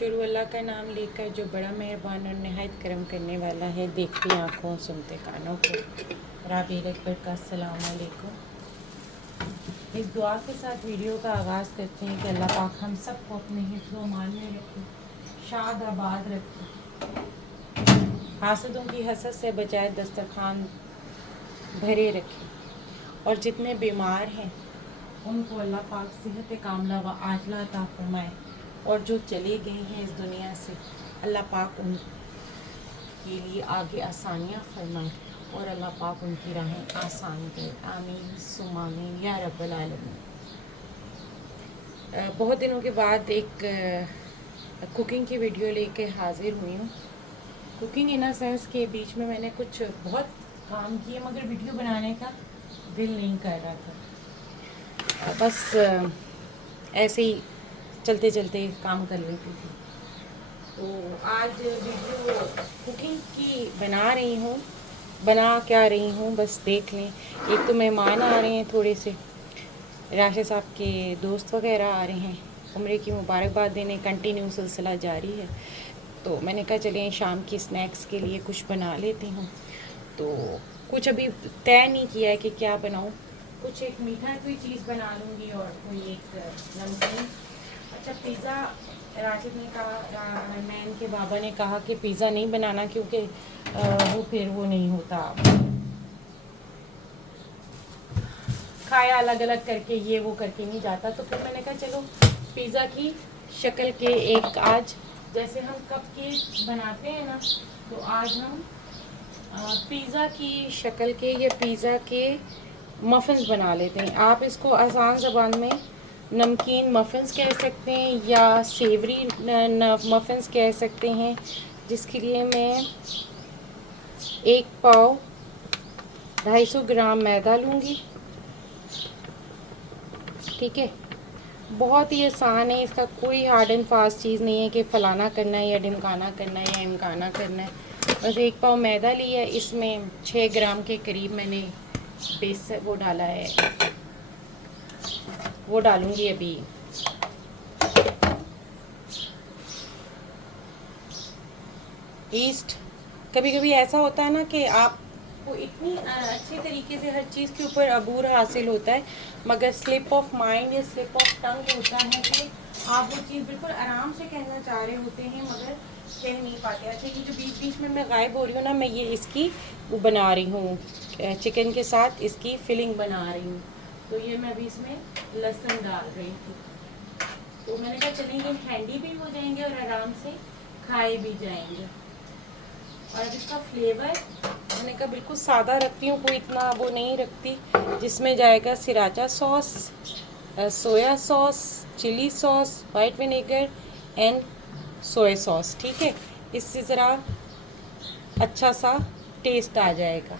शुरू अल्लाह का नाम लेकर जो बड़ा मेहरबान और नहायत करम करने वाला है। देखती आँखों सुनते कानों को। राबीर अकबर का अस्सलाम वालेकुम। एक दुआ के साथ वीडियो का आगाज़ करते हैं कि अल्लाह पाक हम सबको अपने हिफ्ज़-ओ मान में रखे, शाद आबाद रखे, हासदों की हसद से बचाए, दस्तरखान भरे रखे, और जितने बीमार हैं उनको अल्लाह पाक सेहत कामला व आजला अता फरमाए, और जो चले गए हैं इस दुनिया से अल्लाह पाक उनके लिए आगे आसानियाँ फरमाए और अल्लाह पाक उनकी राहें आसान करे। आमीन सुम आमीन या रब्बल आलमीन। बहुत दिनों के बाद एक कुकिंग की वीडियो लेके हाजिर हुई हूँ। कुकिंग इन अ सेंस के बीच में मैंने कुछ बहुत काम किए मगर वीडियो बनाने का दिल नहीं कर रहा था। बस ऐसे ही चलते चलते काम कर लेती थी। तो आज वीडियो कुकिंग की बना रही हूँ। बना क्या रही हूँ बस देख लें। एक तो मेहमान आ रहे हैं, थोड़े से राशिद साहब के दोस्त वगैरह आ रहे हैं, उम्रे की मुबारकबाद देने। कंटिन्यू सिलसिला जारी है। तो मैंने कहा चलें शाम की स्नैक्स के लिए कुछ बना लेती हूँ। तो कुछ अभी तय नहीं किया है कि क्या बनाऊँ। कुछ एक मीठा कोई चीज़ बना लूँगी और कोई एक नमकीन। अच्छा, पिज़्ज़ा राशिद ने कहा, मैं इनके बाबा ने कहा कि पिज़्ज़ा नहीं बनाना क्योंकि वो फिर वो नहीं होता, खाया अलग अलग करके ये वो करके नहीं जाता। तो फिर मैंने कहा चलो पिज़्ज़ा की शक्ल के एक आज जैसे हम कपकेक बनाते हैं ना, तो आज हम पिज़्ज़ा की शक्ल के या पिज़्ज़ा के मफ़िन्स बना लेते हैं। आप इसको आसान ज़बान में नमकीन मफ़िन्स कह सकते हैं या सेवरी मफ़िन्स कह सकते हैं। जिसके लिए मैं 1 पाव 250 ग्राम मैदा लूँगी। ठीक है, बहुत ही आसान है, इसका कोई हार्ड एंड फास्ट चीज़ नहीं है कि फ़लाना करना है या ढिमकाना करना है या इमकाना करना है। बस 1 पाव मैदा लिया है, इसमें 6 ग्राम के करीब मैंने बेसन वो डाला है, वो डालूंगी अभी ईस्ट। कभी कभी ऐसा होता है ना कि आपको इतनी अच्छी तरीके से हर चीज़ के ऊपर अबूर हासिल होता है मगर स्लिप ऑफ माइंड या स्लिप ऑफ टंग होता है कि आप वो चीज़ बिल्कुल आराम से कहना चाह रहे होते हैं मगर कह नहीं पाते। अच्छा, ये जो बीच बीच में मैं गायब हो रही हूँ ना, मैं ये इसकी वो बना रही हूँ, चिकन के साथ इसकी फिलिंग बना रही हूँ। तो ये मैं अभी इसमें लहसुन डाल रही थी। तो मैंने कहा चलेंगे, हैंडी भी हो जाएंगे और आराम से खाए भी जाएंगे। और अब इसका फ्लेवर मैंने कहा बिल्कुल सादा रखती हूँ, कोई इतना वो नहीं रखती। जिसमें जाएगा sriracha sauce, soya sauce, chilli sauce, white vinegar and soya sauce. ठीक है, इससे ज़रा अच्छा सा टेस्ट आ जाएगा।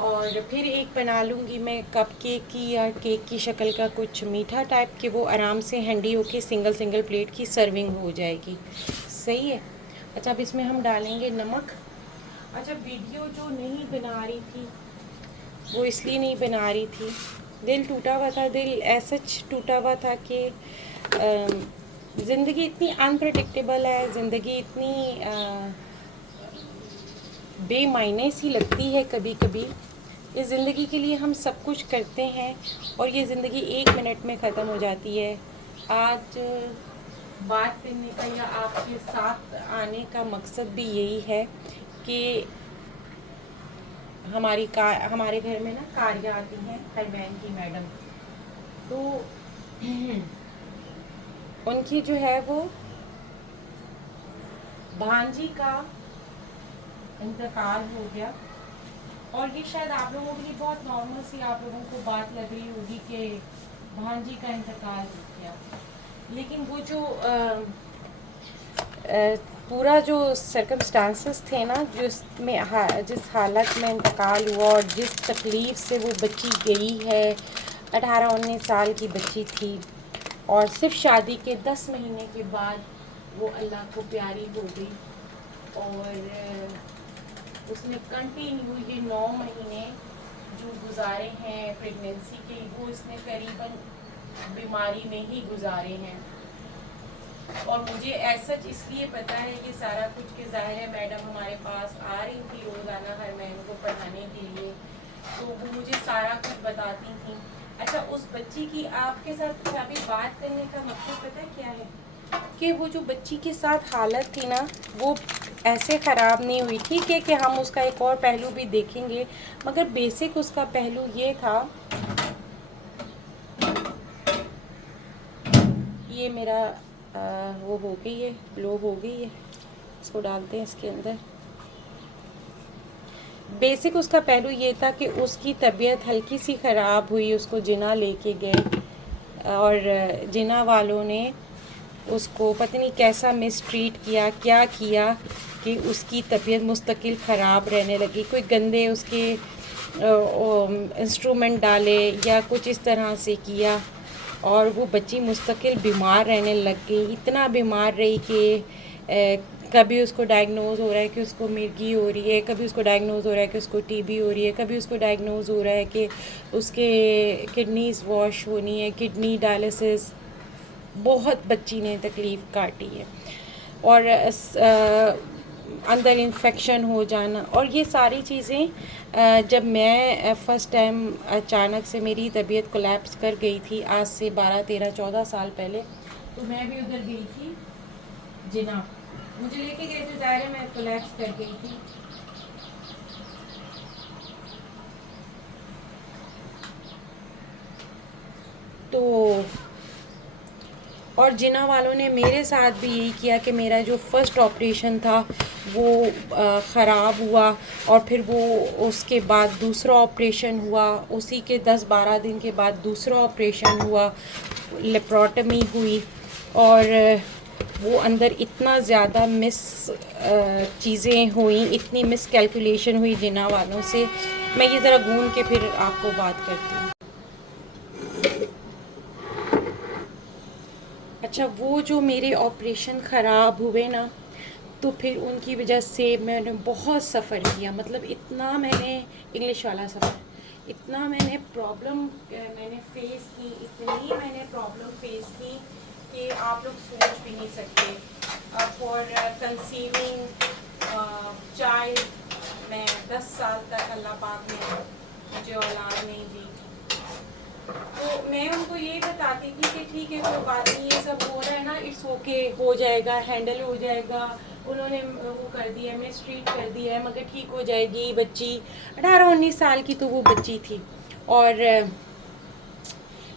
और फिर एक बना लूँगी मैं कप केक की या केक की शक्ल का कुछ मीठा टाइप के, वो आराम से हैंडी होके सिंगल सिंगल प्लेट की सर्विंग हो जाएगी। सही है। अच्छा, अब इसमें हम डालेंगे नमक। अच्छा, वीडियो जो नहीं बना रही थी वो इसलिए नहीं बना रही थी, दिल टूटा हुआ था। दिल ऐसा टूटा हुआ था कि ज़िंदगी इतनी अनप्रडिक्टेबल है, ज़िंदगी इतनी बेमायने सी लगती है कभी कभी। इस ज़िंदगी के लिए हम सब कुछ करते हैं और ये ज़िंदगी 1 मिनट में ख़त्म हो जाती है। आज बात करने का या आपके साथ आने का मकसद भी यही है कि हमारे घर में ना कारिया आती हैं, हरमैन की मैडम। तो उनकी जो है वो भांजी का इंतकाल हो गया। और ये शायद आप लोगों के लिए बहुत नॉर्मल सी आप लोगों को बात लग रही होगी कि भांजी का इंतकाल हो गया, लेकिन वो जो पूरा जो सर्कमस्टांसेस थे ना, जिस हालत में इंतकाल हुआ और जिस तकलीफ़ से वो बच्ची गई है, 18-19 साल की बच्ची थी और सिर्फ शादी के 10 महीने के बाद वो अल्लाह को प्यारी हो गई। और उसने कंटिन्यू ये 9 महीने जो गुजारे हैं प्रेगनेंसी के, वो इसने करीबन बीमारी में ही गुजारे हैं। और मुझे ऐसा इसलिए पता है ये सारा कुछ कि ज़ाहिर है मैडम हमारे पास आ रही थी रोज़ाना हर महीने को पढ़ाने के लिए, तो वो मुझे सारा कुछ बताती थी। अच्छा, उस बच्ची की आपके साथ अभी बात करने का मतलब पता है क्या है कि वो जो बच्ची के साथ हालत थी ना, वो ऐसे ख़राब नहीं हुई। ठीक है कि हम उसका एक और पहलू भी देखेंगे, मगर बेसिक उसका पहलू ये था। ये मेरा वो हो गई है, लो हो गई है, इसको डालते हैं इसके अंदर। बेसिक उसका पहलू ये था कि उसकी तबीयत हल्की सी ख़राब हुई, उसको जिना लेके गए और जिना वालों ने उसको पता नहीं कैसा मिसट्रीट किया, क्या किया कि उसकी तबीयत मुस्तकिल ख़राब रहने लगी। कोई गंदे उसके इंस्ट्रूमेंट डाले या कुछ इस तरह से किया और वो बच्ची मुस्तकिल बीमार रहने लग गई। इतना बीमार रही कि कभी उसको डायग्नोज़ हो रहा है कि उसको मिर्गी हो रही है, कभी उसको डायग्नोज़ हो रहा है कि उसको टीबी हो रही है, कभी उसको डायग्नोज़ हो रहा है कि उसके किडनीज़ वॉश होनी है, किडनी डायलिसिस। बहुत बच्ची ने तकलीफ़ काटी है और अंदर इन्फेक्शन हो जाना और ये सारी चीज़ें। जब मैं फ़र्स्ट टाइम अचानक से मेरी तबीयत कोलैप्स कर गई थी, आज से 12-13-14 साल पहले, तो मैं भी उधर गई थी जिना, मुझे लेके गए थे, ज़ाहिर है मैं कोलैप्स कर गई थी। तो और जिना वालों ने मेरे साथ भी यही किया कि मेरा जो फ़र्स्ट ऑपरेशन था वो ख़राब हुआ और फिर वो उसके बाद दूसरा ऑपरेशन हुआ, उसी के 10-12 दिन के बाद दूसरा ऑपरेशन हुआ, लेप्रोटमी हुई और वो अंदर इतना ज़्यादा चीज़ें हुई, इतनी मिस कैलकुलेशन हुई जिना वालों से। मैं ये ज़रा घूम के फिर आपको बात करती हूँ। अच्छा, वो जो मेरे ऑपरेशन ख़राब हुए ना, तो फिर उनकी वजह से मैंने बहुत सफ़र किया। मतलब इतना मैंने इंग्लिश वाला सफ़र, इतना मैंने प्रॉब्लम मैंने फ़ेस की, इतनी मैंने प्रॉब्लम फ़ेस की कि आप लोग सोच भी नहीं सकते। फॉर कंसीविंग चाइल्ड, मैं 10 साल तक अल्लाह पाक ने मुझे औलाद नहीं दी। तो मैं उनको ये बताती थी कि ठीक है कोई बात नहीं, ये सब हो रहा है ना, इट्स ओके, हो जाएगा, हैंडल हो जाएगा। उन्होंने वो कर दिया, मिसट्रीट कर दिया है, मगर ठीक हो जाएगी बच्ची। 18-19 साल की तो वो बच्ची थी और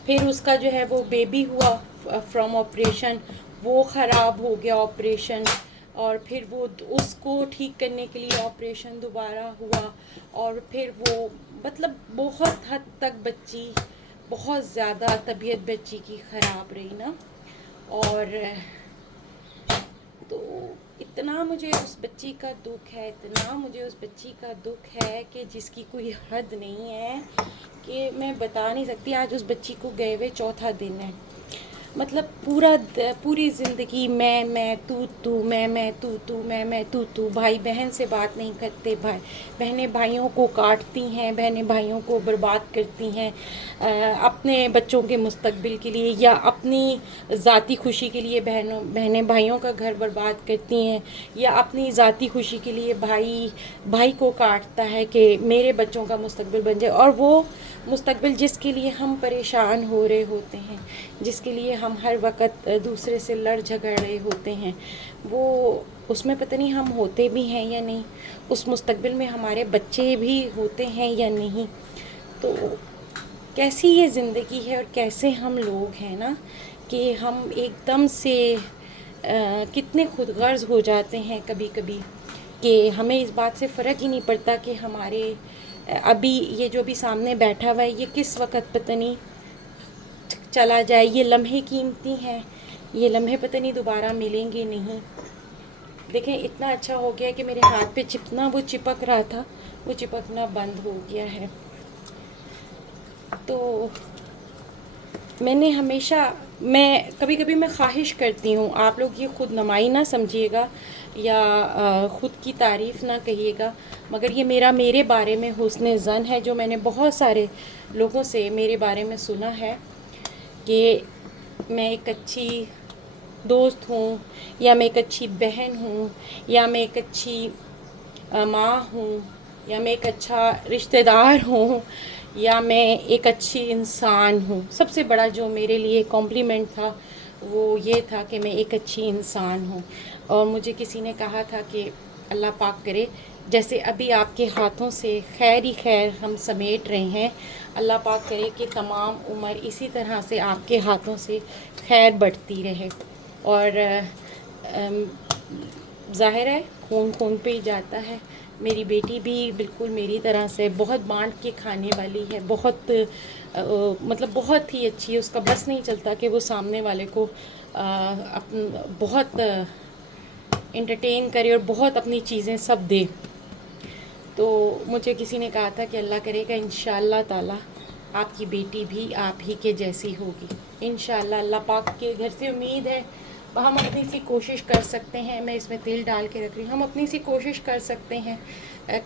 फिर उसका जो है वो बेबी हुआ फ्रॉम ऑपरेशन, वो ख़राब हो गया ऑपरेशन और फिर वो उसको ठीक करने के लिए ऑपरेशन दोबारा हुआ और फिर वो मतलब बहुत हद तक बच्ची, बहुत ज़्यादा तबीयत बच्ची की ख़राब रही ना। और तो इतना मुझे उस बच्ची का दुख है, इतना मुझे उस बच्ची का दुख है कि जिसकी कोई हद नहीं है, कि मैं बता नहीं सकती। आज उस बच्ची को गए हुए चौथा दिन है। मतलब पूरी ज़िंदगी मैं तू मैं तू मैं तू, भाई बहन से बात नहीं करते, बहनें भाइयों को काटती हैं, बहनें भाइयों को बर्बाद करती हैं अपने बच्चों के मुस्तकबिल के लिए या अपनी ज़ाती खुशी के लिए। बहनें भाइयों का घर बर्बाद करती हैं या अपनी ज़ाती खुशी के लिए भाई को काटता है कि मेरे बच्चों का मुस्तकबिल बन जाए। और वो मुस्तकबिल जिसके लिए हम परेशान हो रहे होते हैं, जिसके लिए हम हर वक्त दूसरे से लड़ झगड़ रहे होते हैं, वो उसमें पता नहीं हम होते भी हैं या नहीं, उस मुस्तकबिल में हमारे बच्चे भी होते हैं या नहीं। तो कैसी ये ज़िंदगी है और कैसे हम लोग हैं ना कि हम एकदम से कितने खुदगर्ज़ हो जाते हैं कभी कभी कि हमें इस बात से फ़र्क ही नहीं पड़ता कि हमारे अभी ये जो भी सामने बैठा हुआ है ये किस वक्त पता नहीं चला जाए। ये लम्हे कीमती हैं, ये लम्हे पता नहीं दोबारा मिलेंगे नहीं। देखें इतना अच्छा हो गया कि मेरे हाथ पे जितना वो चिपक रहा था वो चिपकना बंद हो गया है। तो मैंने हमेशा, मैं कभी कभी मैं ख्वाहिश करती हूँ, आप लोग ये खुद नुमाई ना समझिएगा या ख़ुद की तारीफ़ ना कहिएगा, मगर ये मेरे बारे में हुस्न ज़न है जो मैंने बहुत सारे लोगों से मेरे बारे में सुना है कि मैं एक अच्छी दोस्त हूँ, या मैं एक अच्छी बहन हूँ, या मैं एक अच्छी माँ हूँ, या मैं एक अच्छा रिश्तेदार हूँ, या मैं एक अच्छी इंसान हूँ। सबसे बड़ा जो मेरे लिए कॉम्प्लीमेंट था वो ये था कि मैं एक अच्छी इंसान हूँ। और मुझे किसी ने कहा था कि अल्लाह पाक करे जैसे अभी आपके हाथों से खैर ही खैर हम समेट रहे हैं, अल्लाह पाक करे कि तमाम उम्र इसी तरह से आपके हाथों से खैर बढ़ती रहे। और ज़ाहिर है खून खून पे ही जाता है। मेरी बेटी भी बिल्कुल मेरी तरह से बहुत बांट के खाने वाली है, बहुत मतलब बहुत ही अच्छी है। उसका बस नहीं चलता कि वो सामने वाले को बहुत एंटरटेन करे और बहुत अपनी चीज़ें सब दे। तो मुझे किसी ने कहा था कि अल्लाह करेगा इंशाअल्लाह ताला आपकी बेटी भी आप ही के जैसी होगी इंशाअल्लाह। अल्लाह पाक के घर से उम्मीद है, हम अपनी सी कोशिश कर सकते हैं। मैं इसमें तेल डाल के रख रही हूँ। हम अपनी सी कोशिश कर सकते हैं।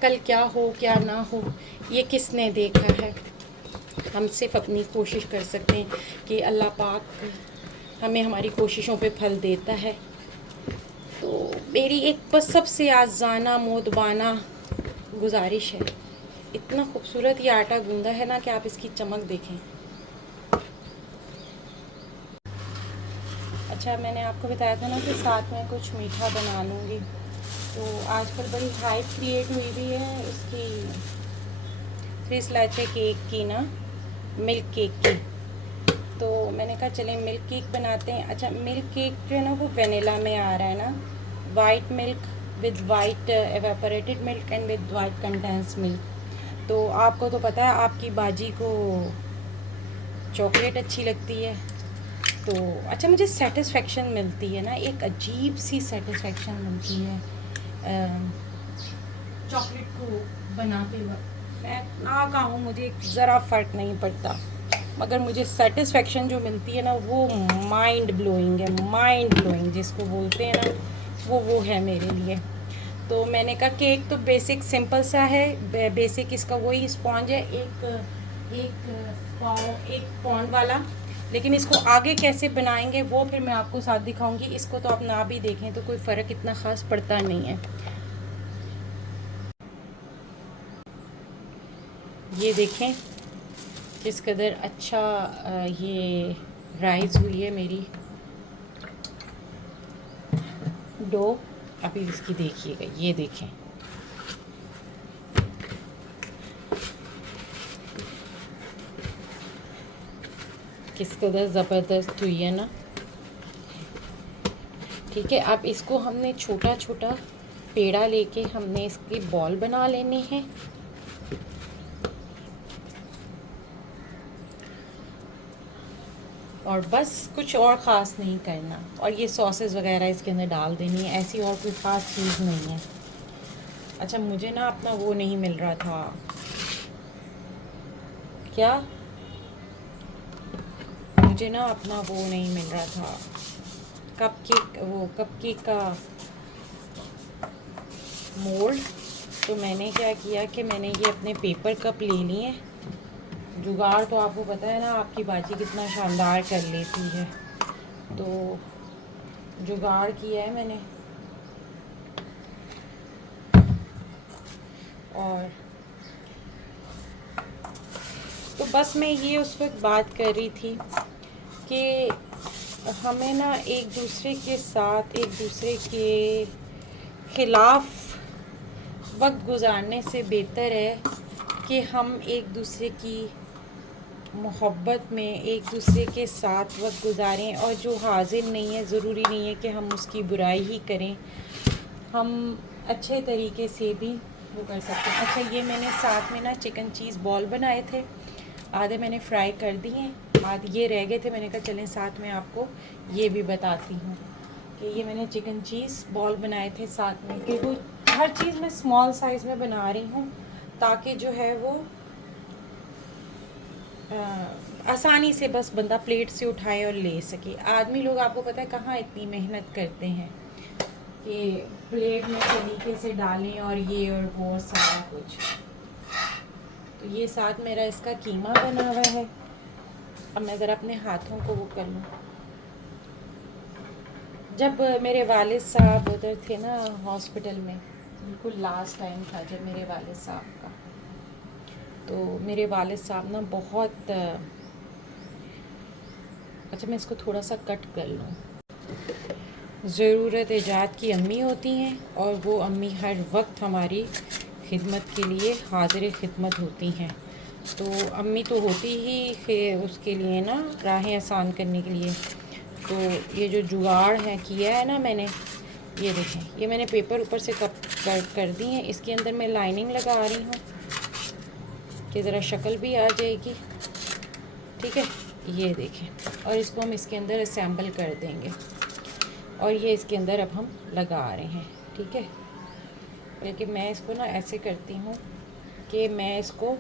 कल क्या हो क्या ना हो ये किसने देखा है। हम सिर्फ अपनी कोशिश कर सकते हैं कि अल्लाह पाक हमें हमारी कोशिशों पे फल देता है। तो मेरी एक बस सबसे आज़ाना मोदबाना गुजारिश है, इतना खूबसूरत ये आटा गूंदा है ना कि आप इसकी चमक देखें। अच्छा, मैंने आपको बताया था ना कि साथ में कुछ मीठा बना लूँगी। तो आजकल बड़ी हाइप क्रिएट हुई भी है इसकी 3 लाचे केक की ना, मिल्क केक की। तो मैंने कहा चलें मिल्क केक बनाते हैं। अच्छा, मिल्क केक जो है ना वो वेनिला में आ रहा है ना, white milk with white evaporated milk and with white condense milk. तो आपको तो पता है आपकी बाजी को चॉकलेट अच्छी लगती है। तो अच्छा, मुझे सेटिस्फेक्शन मिलती है ना, एक अजीब सी सेटिस्फेक्शन मिलती है चॉकलेट को बनाते वक्त। मैं ना कहूँ मुझे ज़रा फ़र्क नहीं पड़ता, मगर मुझे सेटिस्फेक्शन जो मिलती है ना वो माइंड ब्लोइंग है। माइंड ब्लोइंग जिसको बोलते हैं ना वो है मेरे लिए। तो मैंने कहा केक तो बेसिक सिंपल सा है, बेसिक इसका वही स्पॉन्ज है, एक पौंड वाला। लेकिन इसको आगे कैसे बनाएंगे वो फिर मैं आपको साथ दिखाऊंगी। इसको तो आप ना भी देखें तो कोई फ़र्क इतना ख़ास पड़ता नहीं है। ये देखें किस कदर अच्छा ये राइस हुई है मेरी डो। अभी इसकी देखिएगा, ये देखें किस कदर ज़बरदस्त हुई है ना। ठीक है, अब इसको हमने छोटा छोटा पेड़ा लेके हमने इसके बॉल बना लेने हैं। और बस कुछ और ख़ास नहीं करना। और ये सॉसेस वगैरह इसके अंदर डाल देनी है, ऐसी और कोई ख़ास चीज़ नहीं है। अच्छा, मुझे ना अपना वो नहीं मिल रहा था, क्या मुझे ना अपना वो नहीं मिल रहा था कपकेक का मोल्ड। तो मैंने क्या किया कि मैंने ये अपने पेपर कप ले लिए। जुगाड़ तो आपको पता है ना आपकी बाजी कितना शानदार कर लेती है। तो जुगाड़ किया है मैंने। और तो बस मैं ये उस वक्त बात कर रही थी कि हमें ना एक दूसरे के साथ एक दूसरे के ख़िलाफ़ वक्त गुजारने से बेहतर है कि हम एक दूसरे की मोहब्बत में एक दूसरे के साथ वक्त गुजारें। और जो हाजिर नहीं है ज़रूरी नहीं है कि हम उसकी बुराई ही करें, हम अच्छे तरीके से भी वो कर सकते हैं। अच्छा, ये मैंने साथ में ना चिकन चीज़ बॉल बनाए थे, आधे मैंने फ्राई कर दिए हैं, आधे ये रह गए थे। मैंने कहा चलें साथ में आपको ये भी बताती हूँ कि ये मैंने चिकन चीज़ बॉल बनाए थे साथ में। कि वो हर चीज़ मैं स्मॉल साइज़ में बना रही हूँ ताकि जो है वो आसानी से बस बंदा प्लेट से उठाए और ले सके। आदमी लोग आपको पता है कहाँ इतनी मेहनत करते हैं कि प्लेट में तरीके से डालें और ये और वो सारा कुछ। तो ये साथ मेरा इसका कीमा बना हुआ है। अब मैं ज़रा अपने हाथों को वो कर लूँ। जब मेरे वालिद साहब उधर थे ना हॉस्पिटल में, बिल्कुल लास्ट टाइम था जब मेरे वालिद साहब का, तो मेरे वालिद साहब ना बहुत अच्छा, मैं इसको थोड़ा सा कट कर लूँ। ज़रूरत ईजाद की अम्मी होती हैं और वो अम्मी हर वक्त हमारी खिदमत के लिए हाजिर खिदमत होती हैं। तो अम्मी तो होती ही उसके लिए ना राहें आसान करने के लिए। तो ये जो जुगाड़ है किया है ना मैंने, ये देखें, ये मैंने पेपर ऊपर से कट कर दी है। इसके अंदर मैं लाइनिंग लगा रही हूँ कि ज़रा शक्ल भी आ जाएगी, ठीक है। ये देखें, और इसको हम इसके अंदर असेंबल कर देंगे और ये इसके अंदर अब हम लगा रहे हैं, ठीक है। बल्कि मैं इसको ना ऐसे करती हूँ कि मैं इसको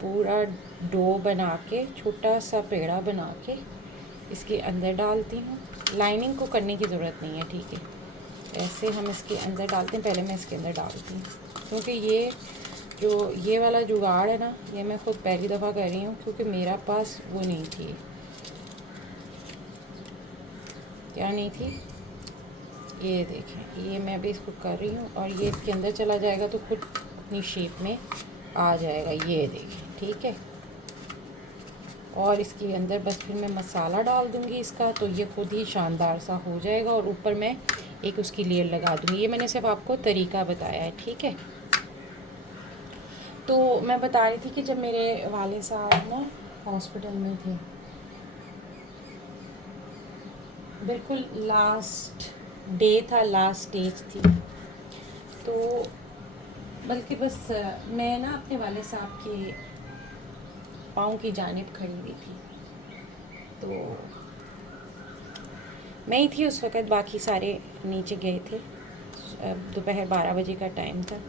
पूरा डो बना के, छोटा सा पेड़ा बना के इसके अंदर डालती हूँ। लाइनिंग को करने की ज़रूरत नहीं है, ठीक है। ऐसे हम इसके अंदर डालते हैं। पहले मैं इसके अंदर डालती हूँ क्योंकि ये जो ये वाला जुगाड़ है ना, ये मैं ख़ुद पहली दफ़ा कर रही हूँ क्योंकि मेरा पास वो नहीं थी, क्या नहीं थी, ये देखें। ये मैं भी इसको कर रही हूँ और ये इसके अंदर चला जाएगा तो खुद अपनी शेप में आ जाएगा, ये देखें, ठीक है। और इसके अंदर बस फिर मैं मसाला डाल दूँगी इसका, तो ये खुद ही शानदार सा हो जाएगा और ऊपर मैं एक उसकी लेयर लगा दूँगी। ये मैंने सिर्फ आपको तरीका बताया है, ठीक है। तो मैं बता रही थी कि जब मेरे वाले साहब ना हॉस्पिटल में थे, बिल्कुल लास्ट डे था, लास्ट स्टेज थी, तो बल्कि बस मैं ना अपने वाले साहब के पाँव की जानिब खड़ी हुई थी, तो मैं ही थी उस वक़्त, बाकी सारे नीचे गए थे। दोपहर 12 बजे का टाइम था,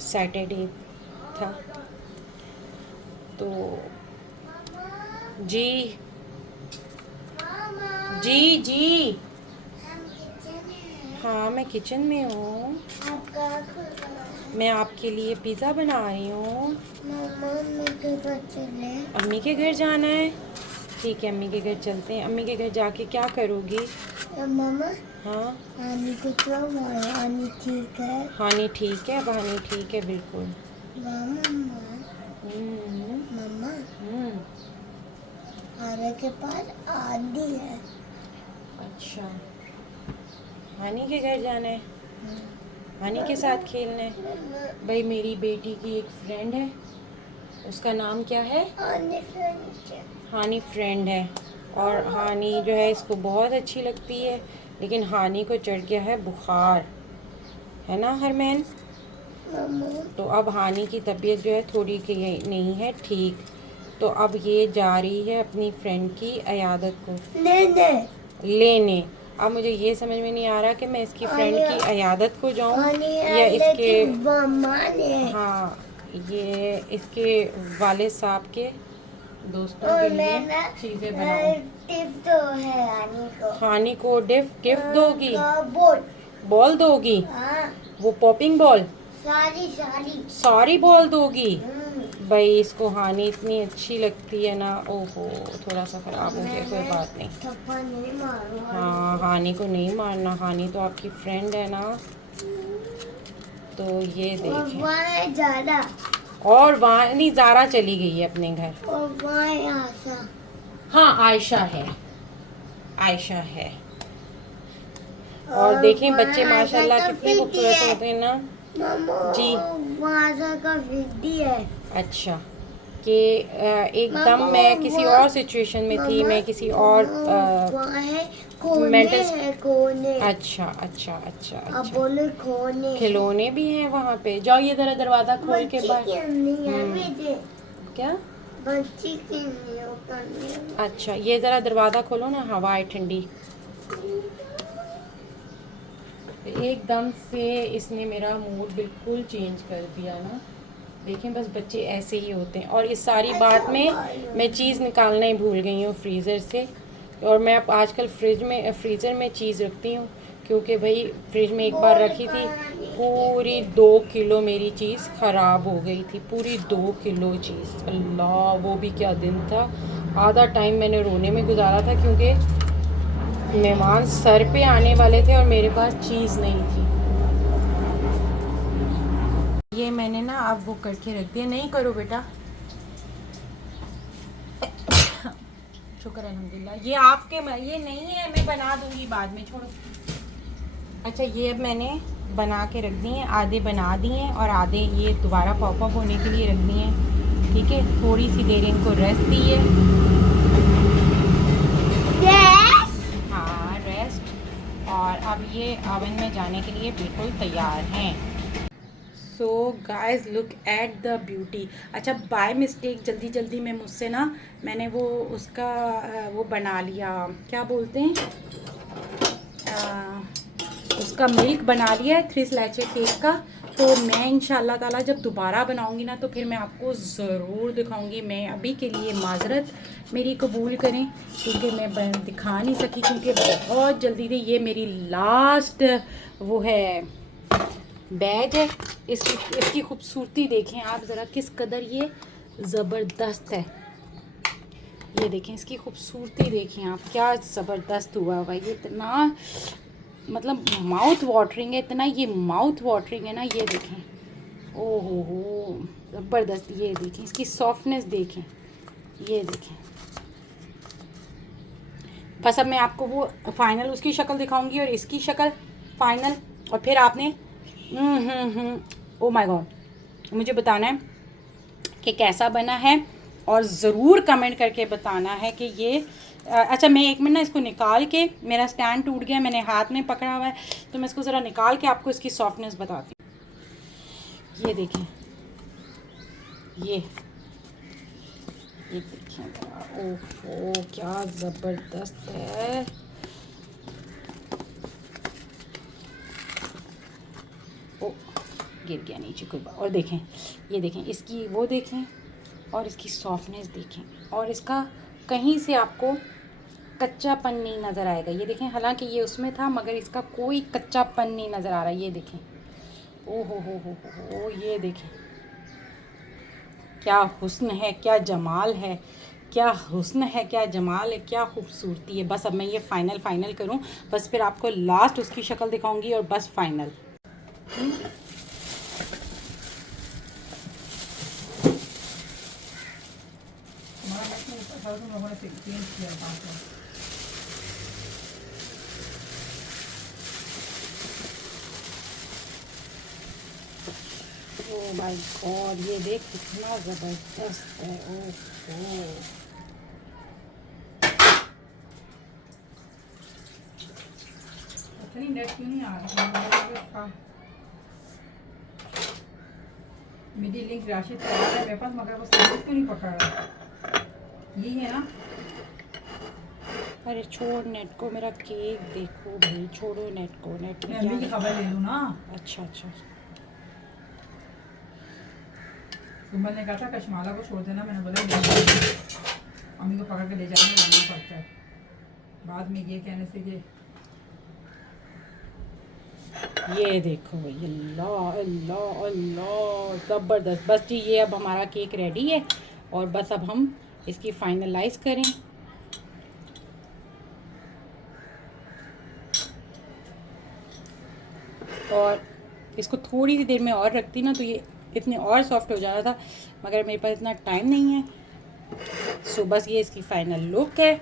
सैटरडे था। तो जी जी जी, हाँ मैं किचन में हूँ। मैं आपके लिए पिज़्ज़ा बना रही हूँ। अम्मी के घर जाना है, ठीक है, अम्मी के घर चलते हैं। अम्मी के घर जाके क्या करोगी? मामा, हाँ हानी को क्या हुआ? हानी ठीक है? हानी ठीक है, अब हानी ठीक है बिल्कुल। मामा, हम्म मामा, हम्म, हानी के पास आदि है। अच्छा, हानी के घर जाना है, हानी के साथ खेलना है। भाई मेरी बेटी की एक फ्रेंड है, उसका नाम क्या है? हानी फ्रेंड है, और हानी जो है इसको बहुत अच्छी लगती है, लेकिन हानी को चढ़ गया है बुखार, है ना हरमैन? तो अब हानी की तबीयत जो है थोड़ी की नहीं है ठीक, तो अब ये जा रही है अपनी फ्रेंड की अयादत को लेने। अब मुझे ये समझ में नहीं आ रहा कि मैं इसकी फ्रेंड की अयादत को जाऊं या इसके, हाँ, ये इसके वाले साहब के दोस्तों के लिए चीज़ें बनाऊं। टिप तो है हानी को गिफ्ट दोगी? बोल, बॉल दोगी? हाँ, वो पॉपिंग बॉल सारी बॉल दोगी? भाई इसको हानी इतनी अच्छी लगती है ना। ओहो, थोड़ा सा ख़राब हो गया, कोई बात नहीं। थप्पड़ नहीं मारो। हाँ, हानी को नहीं मारना, हानी तो आपकी फ्रेंड है ना। तो ये देखें, ज़्यादा, और वहाँ नहीं, ज़ारा चली गई है अपने घर। और वहाँ आशा, हाँ आयशा है, आयशा है। और देखें बच्चे माशाल्लाह कितने खूबसूरत होते हैं ना जी। वहाँ का विधि है। अच्छा, कि एकदम मैं किसी और सिचुएशन में थी, मैं किसी और मेंटल है कोने। अच्छा अच्छा अच्छा अब अच्छा, बोले कोने, खिलौने भी हैं वहाँ पे। जाओ ये जरा दरवाज़ा खोल के बाहर। क्या? बच्ची की नहीं होता नहीं। अच्छा, ये ज़रा दरवाज़ा खोलो ना, हवा है ठंडी। एकदम से इसने मेरा मूड बिल्कुल चेंज कर दिया ना। देखें बस बच्चे ऐसे ही होते हैं। और इस सारी बात में मैं चीज़ निकालना ही भूल गई हूँ फ्रीज़र से, और मैं अब आजकल फ्रीज़र में चीज़ रखती हूँ क्योंकि भाई फ्रिज में एक बार रखी थी, पूरी 2 किलो मेरी चीज़ ख़राब हो गई थी, पूरी 2 किलो चीज़। अल्लाह, वो भी क्या दिन था। आधा टाइम मैंने रोने में गुजारा था क्योंकि मेहमान सर पे आने वाले थे और मेरे पास चीज़ नहीं थी। ये मैंने ना अब वो करके रख दिया। नहीं करो बेटा। शुक्र अल्हम्दुलिल्लाह। ये आपके ये नहीं है, मैं बना दूंगी बाद में, छोड़ो। अच्छा, ये अब मैंने बना के रख दिए, आधे बना दिए और आधे ये दोबारा पॉपअप होने के लिए रख दिए। ठीक है, थोड़ी सी देर इनको रेस्ट दी है। हाँ, रेस्ट। और अब ये ओवन में जाने के लिए बिल्कुल तैयार हैं। So guys, look at the beauty. अच्छा, बाय मिस्टेक जल्दी जल्दी में मुझसे ना मैंने वो उसका वो बना लिया, क्या बोलते हैं, उसका मिल्क बना लिया है 3 स्लैचे केक का। तो मैं इंशाल्लाह ताला जब दोबारा बनाऊंगी ना तो फिर मैं आपको ज़रूर दिखाऊंगी। मैं अभी के लिए माजरत मेरी कबूल करें क्योंकि मैं दिखा नहीं सकी क्योंकि बहुत जल्दी थी। ये मेरी लास्ट वो है बैच है। इसकी खूबसूरती देखें आप ज़रा, किस कदर ये ज़बरदस्त है। ये देखें, इसकी खूबसूरती देखें आप, क्या ज़बरदस्त हुआ हुआ। ये इतना मतलब माउथ वाटरिंग है, इतना ये माउथ वाटरिंग है ना। ये देखें, ओहो हो, ज़बरदस्त। ये देखें, इसकी सॉफ्टनेस देखें, ये देखें। बस अब मैं आपको वो फाइनल उसकी शक्ल दिखाऊंगी और इसकी शक्ल फाइनल, और फिर आपने ओ माय गॉड मुझे बताना है कि कैसा बना है और ज़रूर कमेंट करके बताना है कि ये अच्छा, मैं एक मिनट ना इसको निकाल के, मेरा स्टैंड टूट गया, मैंने हाथ में पकड़ा हुआ है तो मैं इसको ज़रा निकाल के आपको इसकी सॉफ्टनेस बताती हूँ। ये देखें, ये देखें, ओहो क्या ज़बरदस्त है। ओ, गिर गया नीचे, कोई बात। और देखें, ये देखें, इसकी वो देखें और इसकी सॉफ्टनेस देखें, और इसका कहीं से आपको कच्चापन नहीं नज़र आएगा। ये देखें, हालांकि ये उसमें था मगर इसका कोई कच्चापन नहीं नज़र आ रहा। ये देखें, ओ हो, ये देखें, क्या हुस्न है, क्या जमाल है, क्या हुस्न है, क्या जमाल है, क्या खूबसूरती है। बस अब मैं ये फाइनल करूं, बस फिर आपको लास्ट उसकी शक्ल दिखाऊंगी और बस फाइनल। ओह माय गॉड, ये देख कितना ज़बरदस्त है। ओह, इतनी नेट क्यों नहीं आ रहा? मेरी लिंक राशिद आ रहा है मेरे पास, मगर वो समझ क्यों नहीं पकड़ रहा? यही है ना? अरे छोड़ नेट को, मेरा केक देखो भाई, छोड़ो नेट को। नेट में मैं अम्मी की खबर ले लूँ ना। अच्छा, सुमन ने कहा था कशमाला को छोड़ देना, मैंने बोला नहीं, अम्मी को पकड़ के ले जाना पड़ता है। बाद में ये कहने से कि ये देखो भाई, अल्लाह अल्लाह अल्लाह, ज़बरदस्त। बस जी, ये अब हमारा केक रेडी है और बस अब हम इसकी फाइनलाइज करें। और इसको थोड़ी सी देर में और रखती ना तो ये इतने और सॉफ्ट हो जाना था, मगर मेरे पास इतना टाइम नहीं है। सो बस ये इसकी फाइनल लुक है।